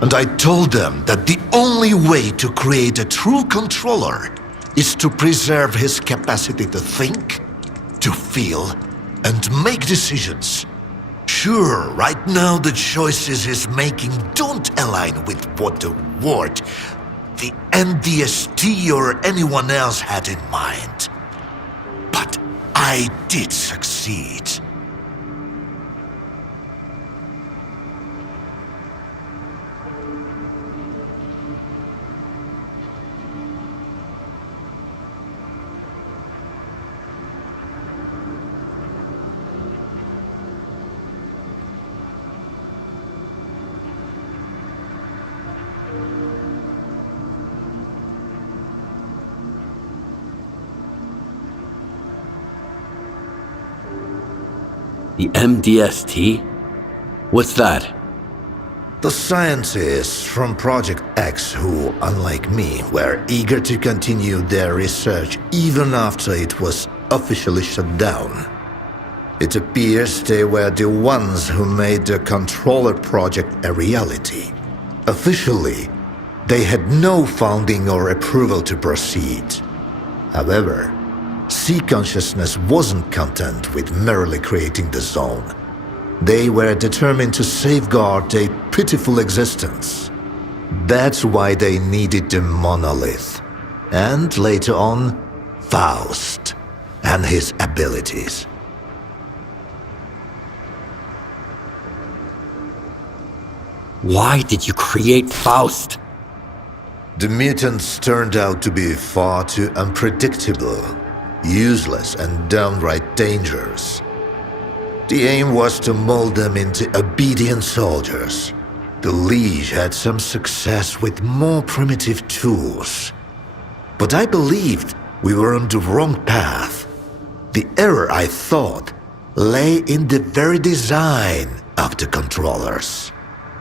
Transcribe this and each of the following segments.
And I told them that the only way to create a true controller is to preserve his capacity to think, to feel, and make decisions. Sure, right now the choices he's making don't align with what the ward, the NDST or anyone else had in mind. But I did succeed. The MDST? What's that? The scientists from Project X who, unlike me, were eager to continue their research even after it was officially shut down. It appears they were the ones who made the controller project a reality. Officially, they had no funding or approval to proceed. However, C consciousness wasn't content with merely creating the zone. They were determined to safeguard a pitiful existence. That's why they needed the monolith, and later on, Faust and his abilities. Why did you create Faust? The mutants turned out to be far too unpredictable, useless and downright dangerous. The aim was to mold them into obedient soldiers. The Liege had some success with more primitive tools. But I believed we were on the wrong path. The error, I thought, lay in the very design of the controllers.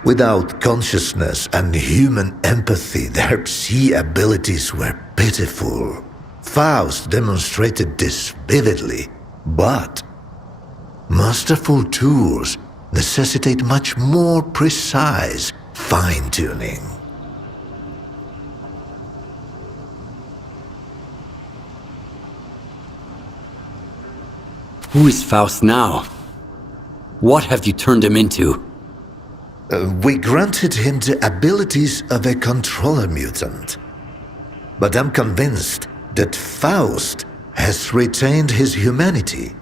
Without consciousness and human empathy, their Psi abilities were pitiful. Faust demonstrated this vividly, but masterful tools necessitate much more precise fine-tuning. Who is Faust now? What have you turned him into? We granted him the abilities of a controller mutant. But I'm convinced that Faust has retained his humanity.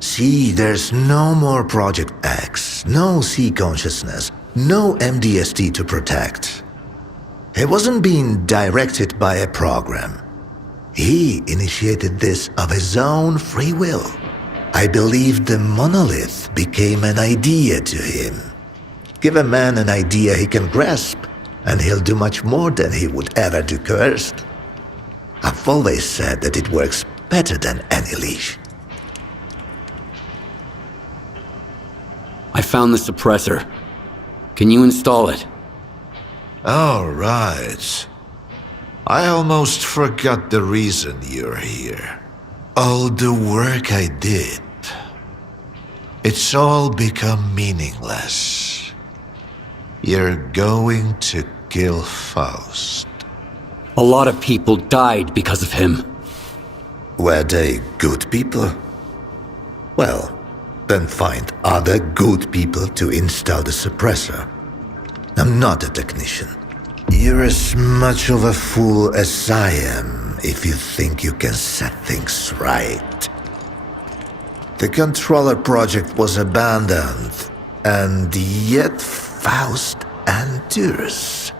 See, there's no more Project X, no C consciousness, no MDST to protect. He wasn't being directed by a program. He initiated this of his own free will. I believe the monolith became an idea to him. Give a man an idea he can grasp, and he'll do much more than he would ever do cursed. I've always said that it works better than any leash. I found the suppressor. Can you install it? All right. I almost forgot the reason you're here. All the work I did. It's all become meaningless. You're going to kill Faust. A lot of people died because of him. Were they good people? Well, then find other good people to install the suppressor. I'm not a technician. You're as much of a fool as I am if you think you can set things right. The controller project was abandoned, and yet Faust endures.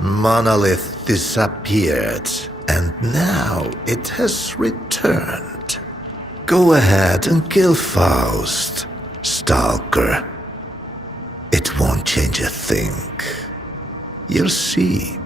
Monolith disappeared, and now it has returned. Go ahead and kill Faust, S.T.A.L.K.E.R. It won't change a thing. You'll see.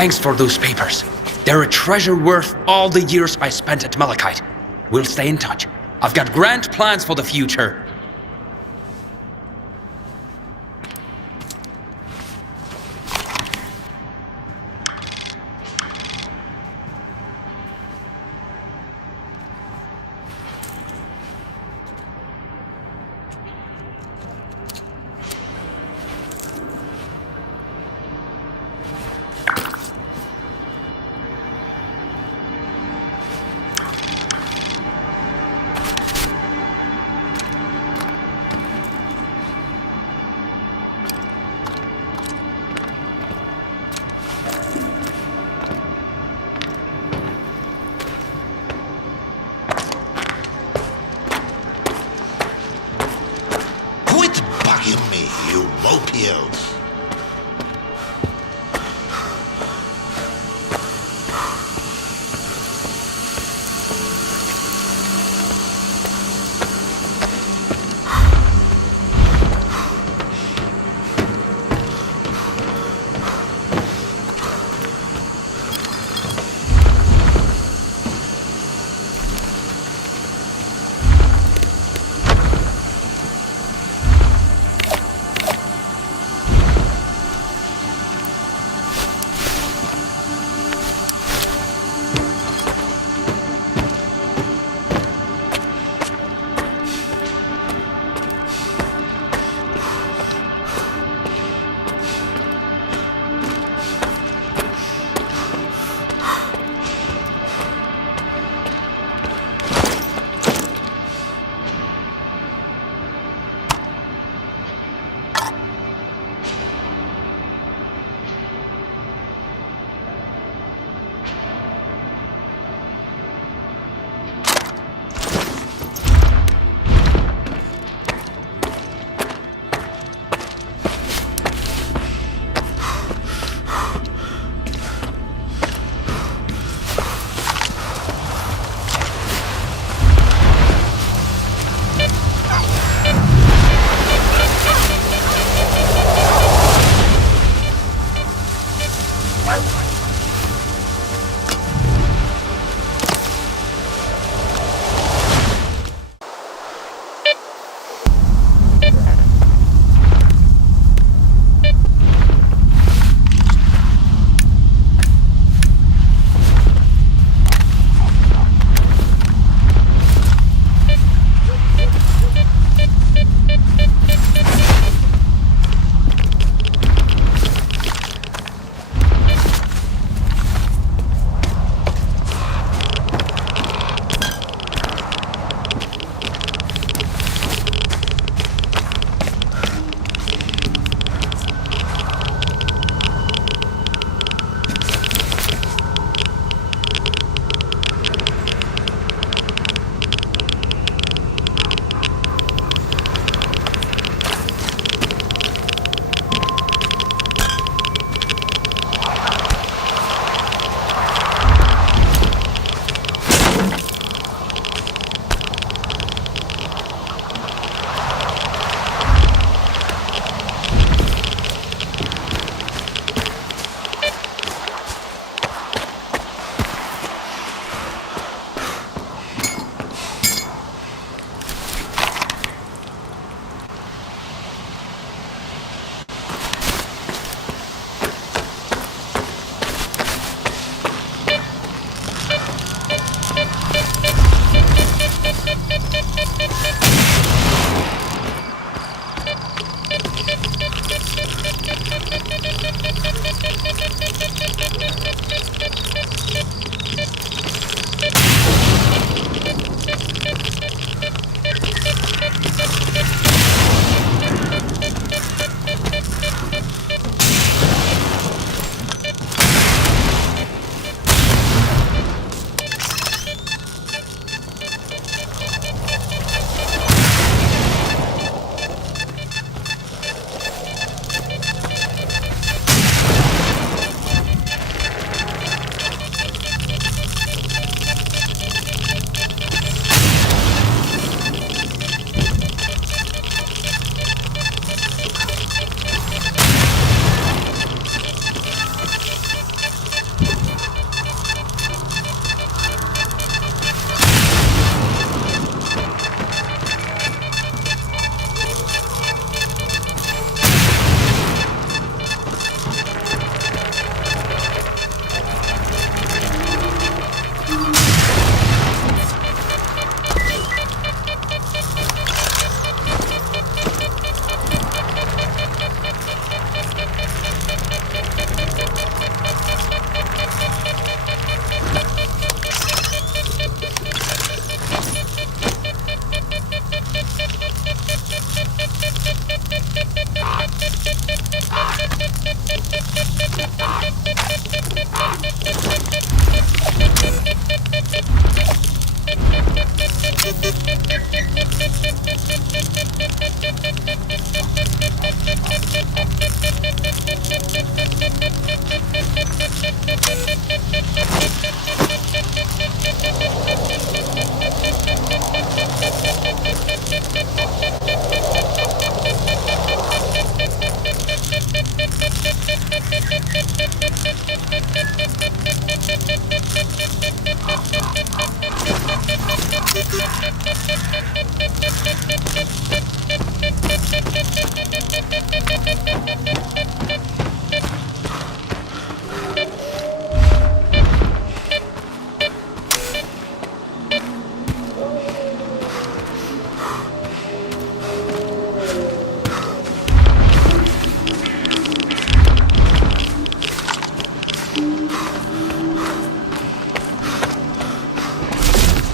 Thanks for those papers. They're a treasure worth all the years I spent at Malachite. We'll stay in touch. I've got grand plans for the future.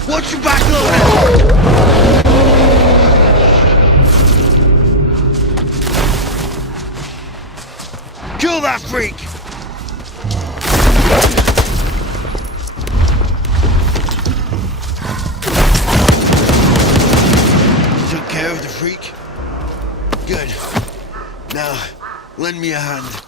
Watch your back, Gloria! Kill that freak! You took care of the freak? Good. Now, lend me a hand.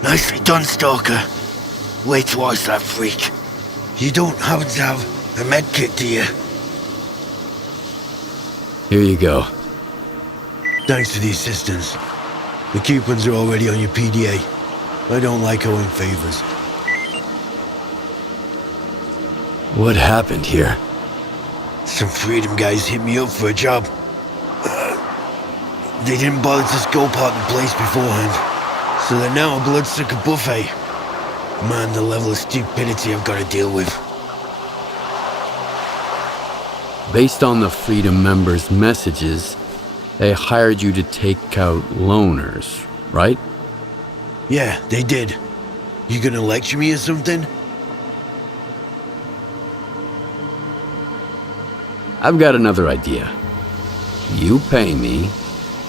Nicely done, Stalker. Way towards that freak. You don't happen to have a med kit, do you? Here you go. Thanks for the assistance. The coupons are already on your PDA. I don't like owing favors. What happened here? Some freedom guys hit me up for a job. They didn't bother to scope out the place beforehand. So they're now a bloodsucker buffet. Man, the level of stupidity I've got to deal with. Based on the Freedom members' messages, they hired you to take out loners, right? Yeah, they did. You gonna lecture me or something? I've got another idea. You pay me,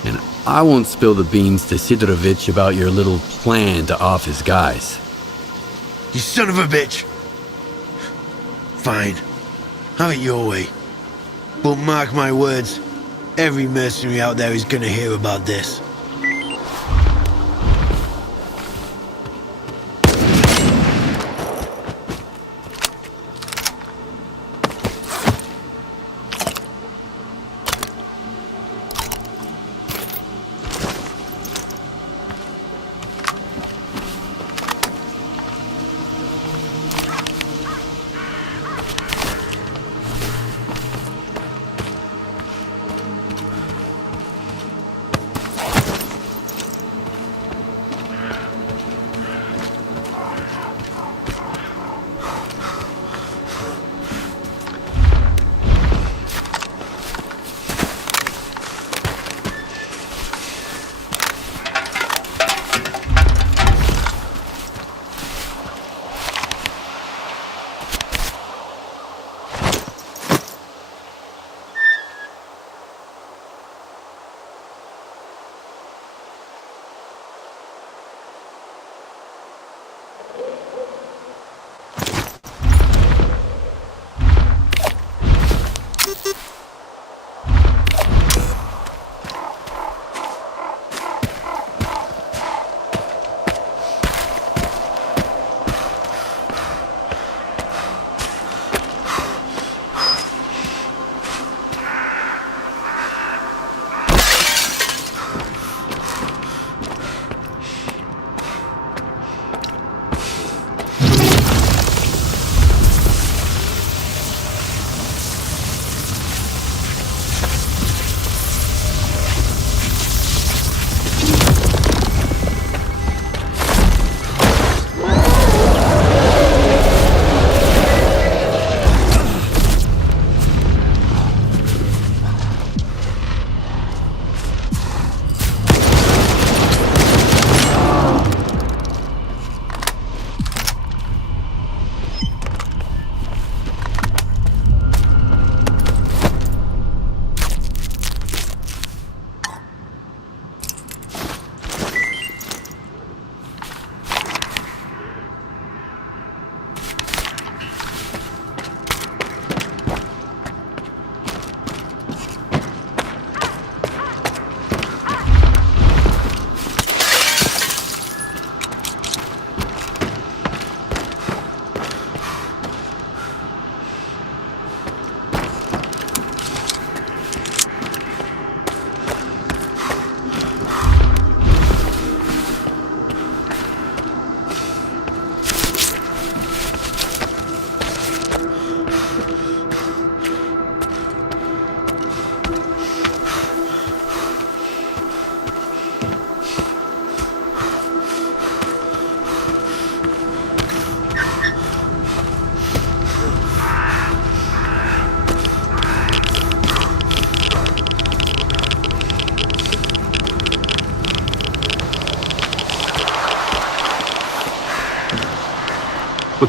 and I won't spill the beans to Sidorovich about your little plan to off his guys. You son of a bitch! Fine. Have it your way. But mark my words, every mercenary out there is gonna hear about this.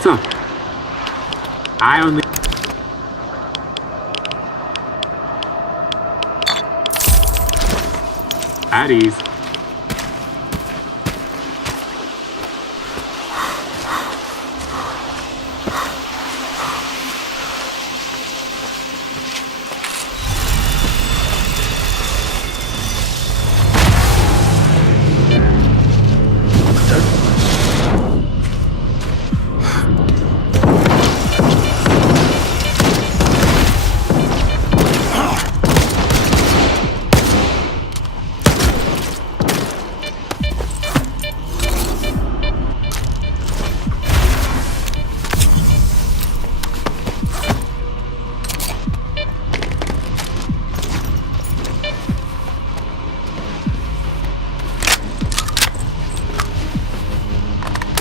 What's up? I only... At ease.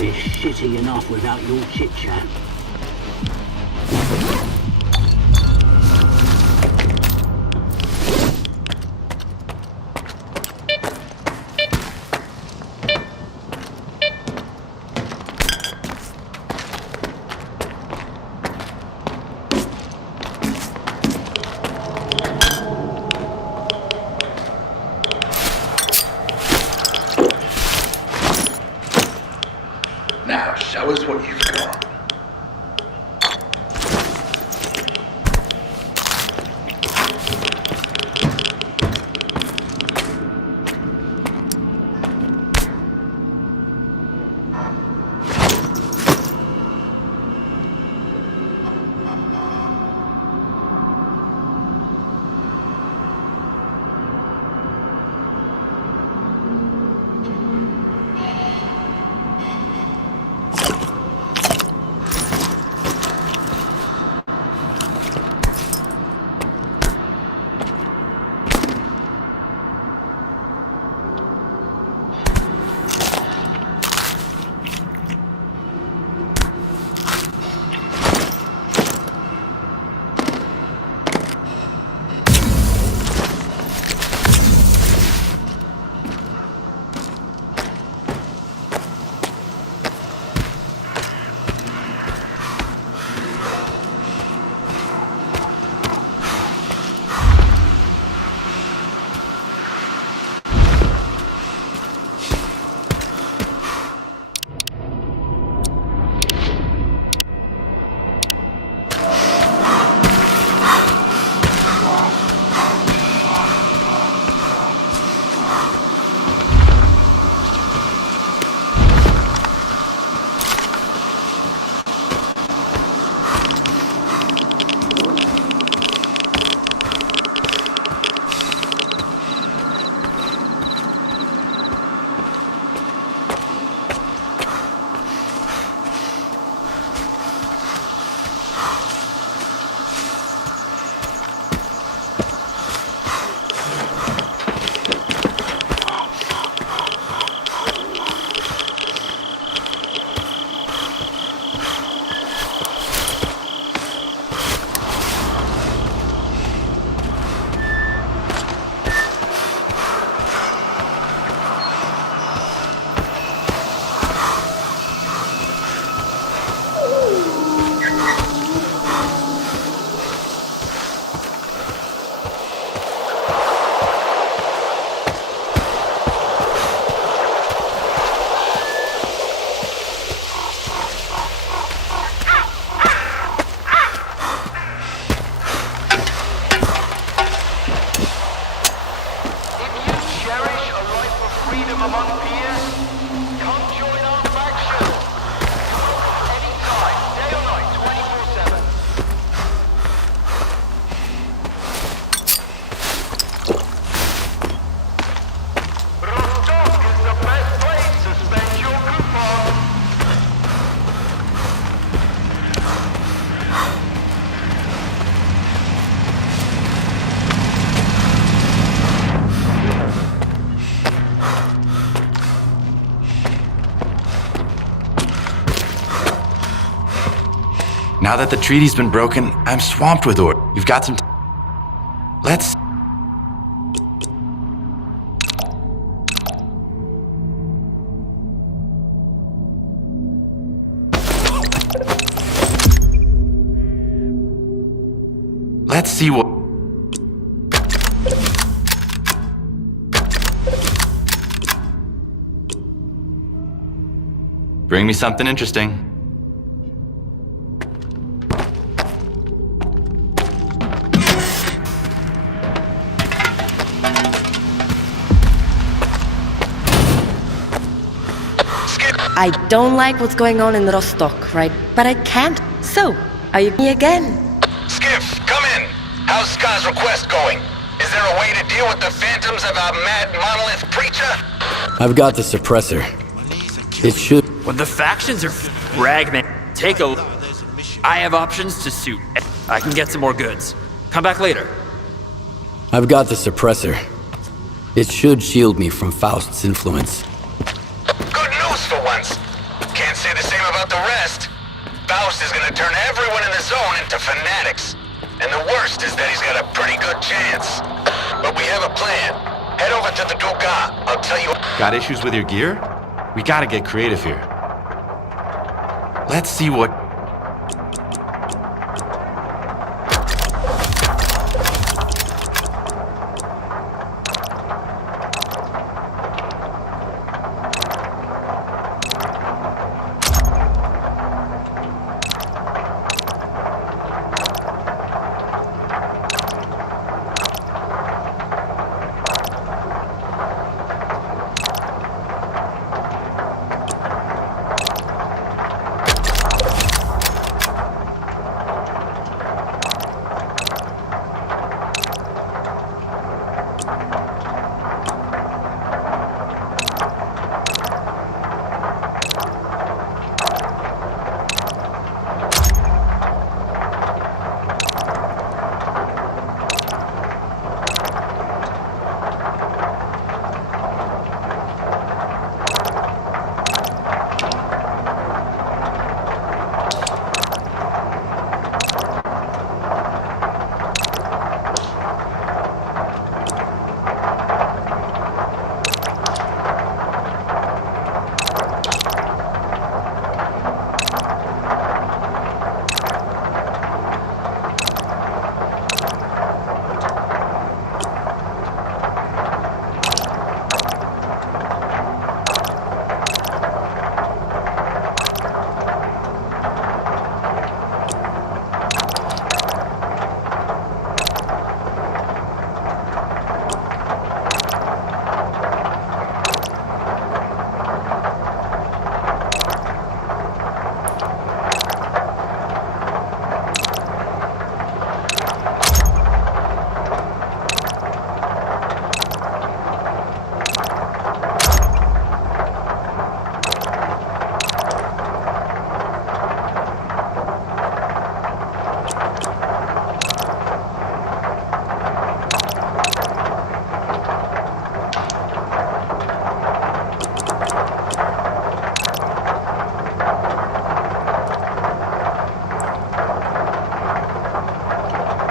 It's shitty enough without your chit-chat. Now, show us what you've got. Now that the treaty's been broken, I'm swamped with order. You've got some Let's... Let's see what... Bring me something interesting. I don't like what's going on in Rostock, right? But I can't. So, are you me again? Skiff, come in. How's Ska's request going? Is there a way to deal with the phantoms of our mad monolith preacher? I've got the suppressor. It should... When the factions are ragman, take a... I have options to suit. I can get some more goods. Come back later. I've got the suppressor. It should shield me from Faust's influence. Good news for once. Can't say the same about the rest. Faust is gonna turn everyone in the zone into fanatics. And the worst is that he's got a pretty good chance. But we have a plan. Head over to the Duca. I'll tell you... Got issues with your gear? We gotta get creative here. Let's see what...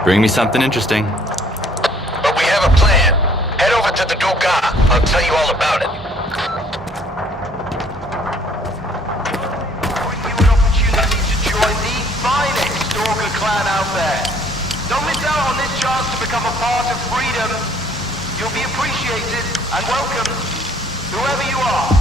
Bring me something interesting. But we have a plan. Head over to the Duca. I'll tell you all about it. Bring you an opportunity to join the finest stalker clan out there. Don't miss out on this chance to become a part of freedom. You'll be appreciated and welcomed, whoever you are.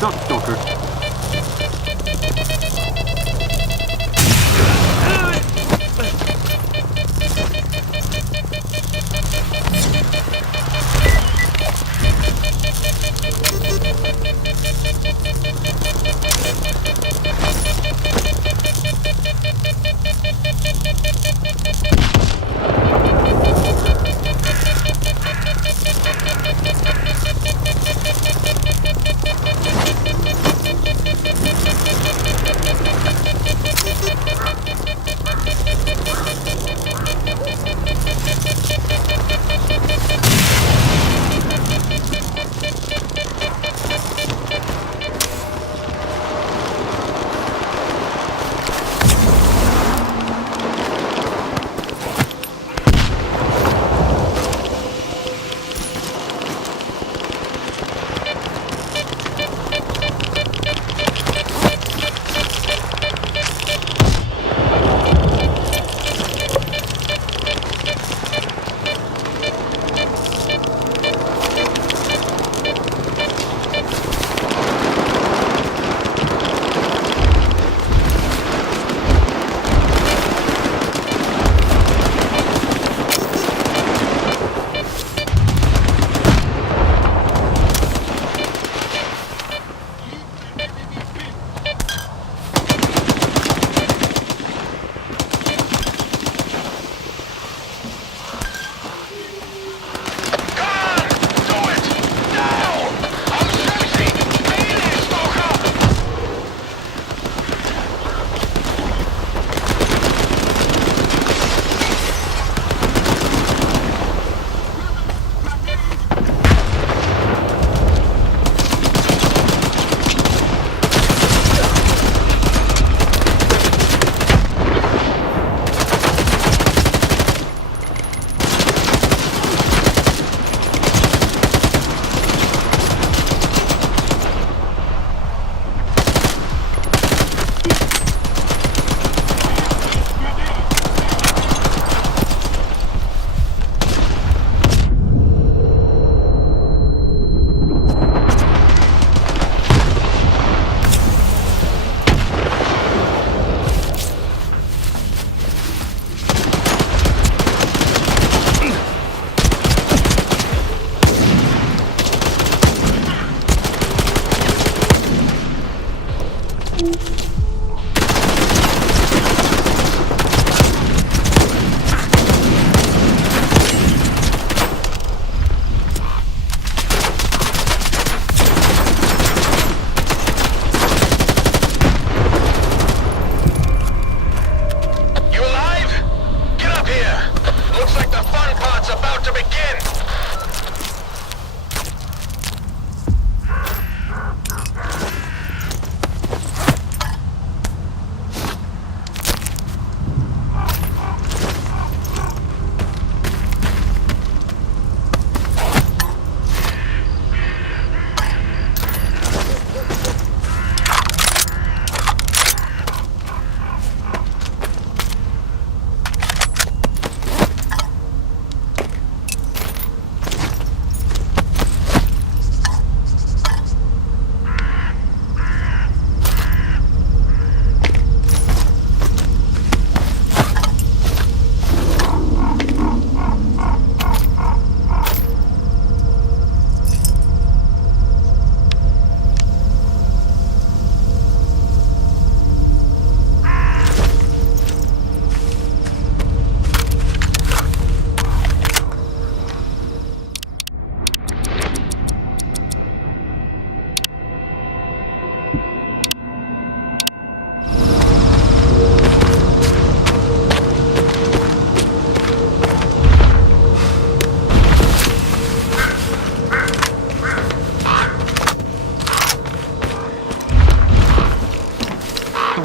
What's up, Stalker?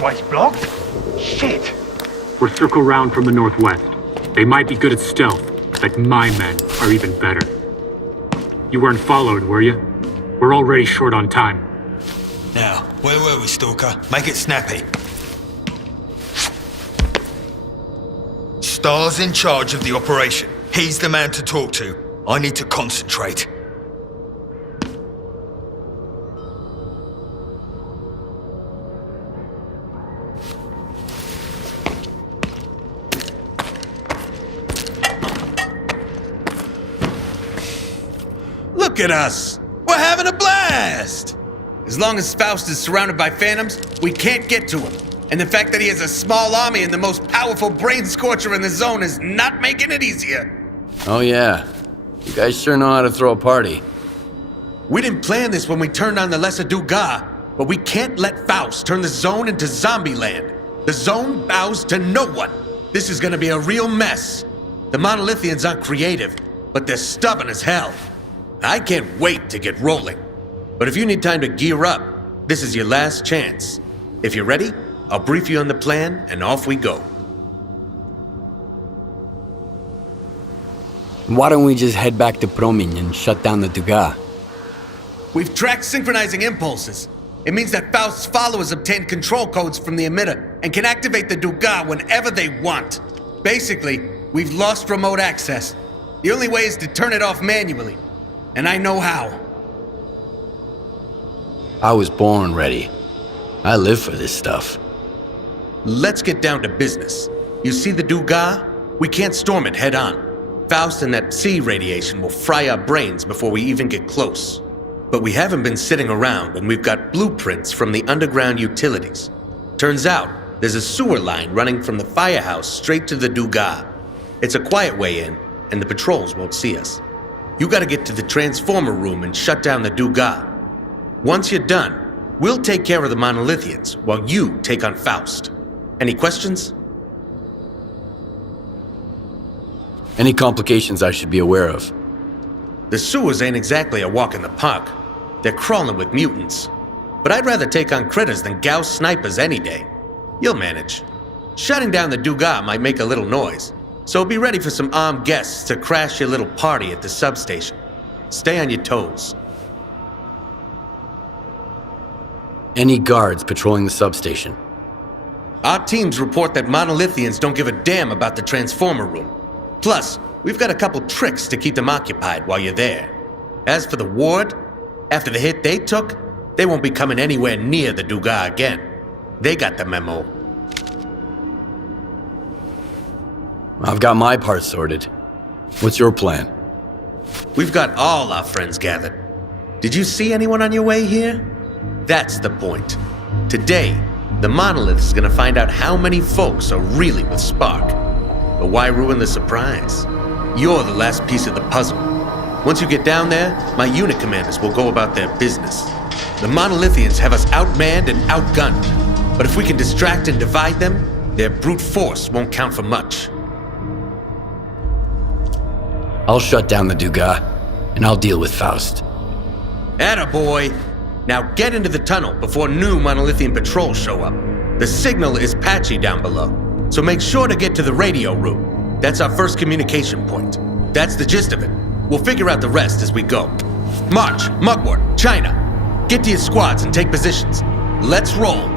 Way's blocked? Shit! We're circle round from the northwest. They might be good at stealth, but my men are even better. You weren't followed, were you? We're already short on time. Now, where were we, Stalker? Make it snappy. Star's in charge of the operation. He's the man to talk to. I need to concentrate. Look at us! We're having a blast! As long as Faust is surrounded by phantoms, we can't get to him. And the fact that he has a small army and the most powerful brain scorcher in the zone is not making it easier. Oh yeah, you guys sure know how to throw a party. We didn't plan this when we turned on the Lesser Dugas, but we can't let Faust turn the zone into zombie land. The zone bows to no one. This is gonna be a real mess. The Monolithians aren't creative, but they're stubborn as hell. I can't wait to get rolling. But if you need time to gear up, this is your last chance. If you're ready, I'll brief you on the plan, and off we go. Why don't we just head back to Promiň and shut down the Dugas? We've tracked synchronizing impulses. It means that Faust's followers obtain control codes from the emitter and can activate the Dugas whenever they want. Basically, we've lost remote access. The only way is to turn it off manually. And I know how. I was born ready. I live for this stuff. Let's get down to business. You see the Dugas? We can't storm it head on. Faust and that Psi radiation will fry our brains before we even get close. But we haven't been sitting around, and we've got blueprints from the underground utilities. Turns out, there's a sewer line running from the firehouse straight to the Dugas. It's a quiet way in, and the patrols won't see us. You gotta get to the transformer room and shut down the Dugas. Once you're done, we'll take care of the Monolithians while you take on Faust. Any questions? Any complications I should be aware of? The sewers ain't exactly a walk in the park. They're crawling with mutants. But I'd rather take on critters than Gauss snipers any day. You'll manage. Shutting down the Dugas might make a little noise, so be ready for some armed guests to crash your little party at the substation. Stay on your toes. Any guards patrolling the substation? Our teams report that Monolithians don't give a damn about the transformer room. Plus, we've got a couple tricks to keep them occupied while you're there. As for the ward, after the hit they took, they won't be coming anywhere near the Dugas again. They got the memo. I've got my part sorted. What's your plan? We've got all our friends gathered. Did you see anyone on your way here? That's the point. Today, the Monolith is gonna find out how many folks are really with S.T.A.L.K.E.R. But why ruin the surprise? You're the last piece of the puzzle. Once you get down there, my unit commanders will go about their business. The Monolithians have us outmanned and outgunned. But if we can distract and divide them, their brute force won't count for much. I'll shut down the Dugas, and I'll deal with Faust. Attaboy! Now get into the tunnel before new Monolithian patrols show up. The signal is patchy down below, so make sure to get to the radio room. That's our first communication point. That's the gist of it. We'll figure out the rest as we go. March, Mugwort, China. Get to your squads and take positions. Let's roll.